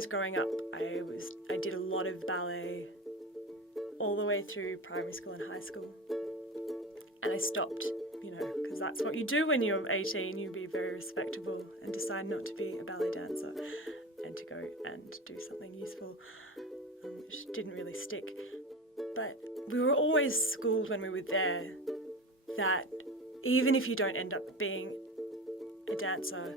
suppose growing up, I did a lot of ballet all the way through primary school and high school. And I stopped, because that's what you do when you're 18. You be very respectable and decide not to be a ballet dancer and to go and do something useful, which didn't really stick. But we were always schooled when we were there that even if you don't end up being a dancer,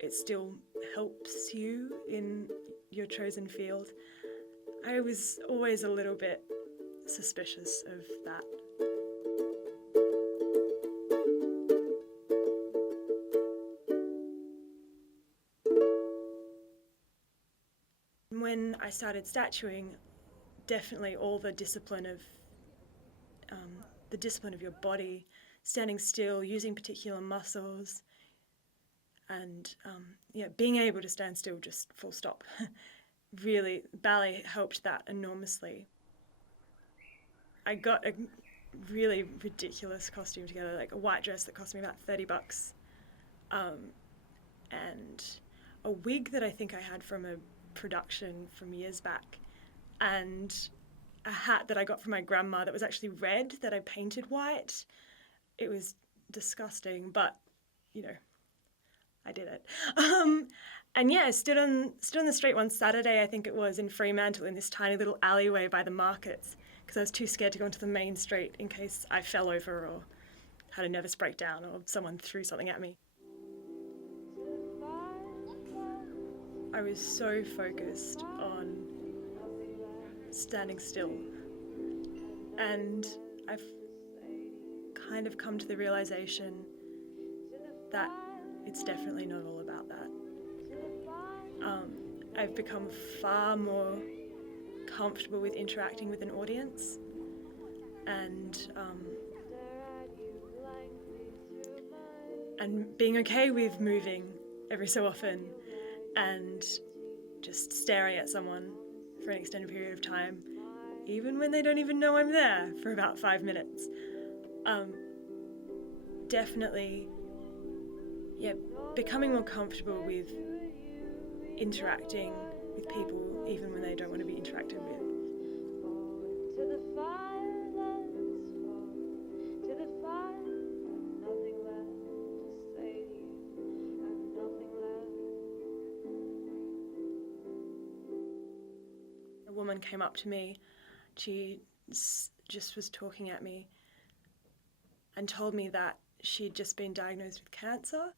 it still helps you in your chosen field. I was always a little bit suspicious of that. When I started statuing, definitely all the discipline of your body, standing still, using particular muscles, and being able to stand still just full stop. Really, ballet helped that enormously. I got a really ridiculous costume together, like a white dress that cost me about $30, and a wig that I think I had from a production from years back, and a hat that I got from my grandma that was actually red that I painted white. It was disgusting, but I did it. And yeah, I stood on the street one Saturday, I think it was, in Fremantle, in this tiny little alleyway by the markets, because I was too scared to go onto the main street in case I fell over or had a nervous breakdown or someone threw something at me. I was so focused on standing still, and I've kind of come to the realization that it's definitely not all about that. I've become far more comfortable with interacting with an audience, and being okay with moving every so often and just staring at someone for an extended period of time, even when they don't even know I'm there, for about 5 minutes. Definitely, becoming more comfortable with interacting with people even when they don't want to be interacted with. A woman came up to me, she just was talking at me and told me that she'd just been diagnosed with cancer.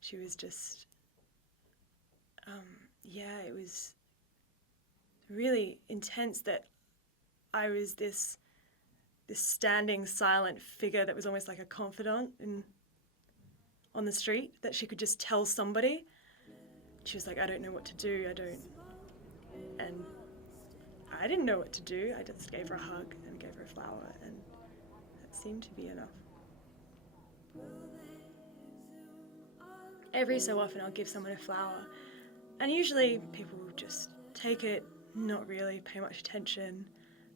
She was just, it was really intense that I was this standing silent figure that was almost like a confidant on the street, that she could just tell somebody. She was like, I don't know what to do, and I didn't know what to do. I just gave her a hug and gave her a flower, and that seemed to be enough. Every so often I'll give someone a flower, and usually people will just take it, not really pay much attention,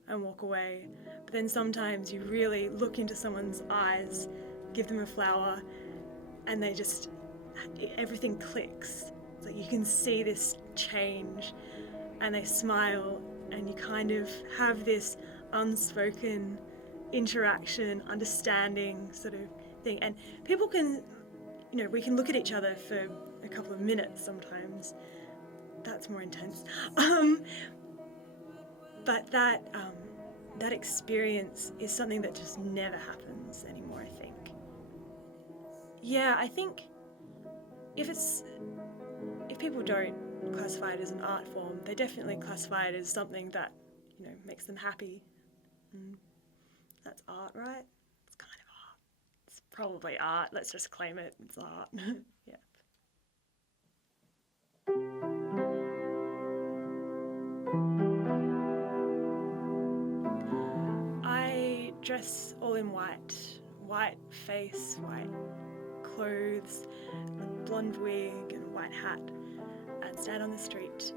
and walk away. But then sometimes you really look into someone's eyes, give them a flower, and everything clicks. It's like you can see this change, and they smile, and you kind of have this unspoken interaction, understanding sort of thing. And people can, we can look at each other for a couple of minutes sometimes. That's more intense. But that experience is something that just never happens anymore, I think. Yeah, I think if people don't classify it as an art form, they definitely classify it as something that, makes them happy. And that's art, right? It's kind of art. It's probably art. Let's just claim it. It's art. Yeah. I dress all in white face, white clothes, a blonde wig and white hat, and stand on the street